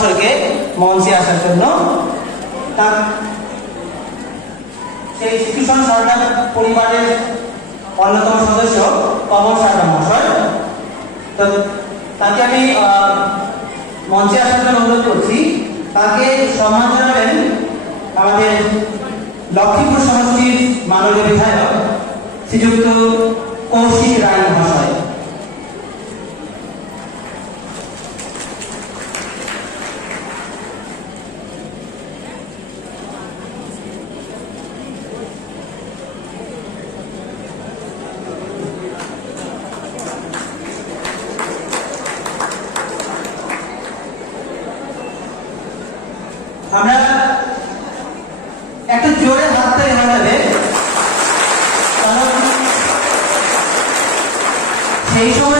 মহাশয়কে মঞ্চে আসার জন্য। সেই শিশুসন সরকার পরিবারের অন্যতম সদস্য পবন সরকার মহাশয়, তো তাকে আমি মঞ্চে আসার জন্য অনুরোধ করছি। তাকে সম্মান জানাবেন আমাদের লক্ষ্মীপুর সমষ্টির মাননীয় বিধায়ক শ্রীযুক্ত কৌশিক রায় মহাশয়। আমরা একটু জোরে হাততালি বাজাবে, কারণ সেই সময়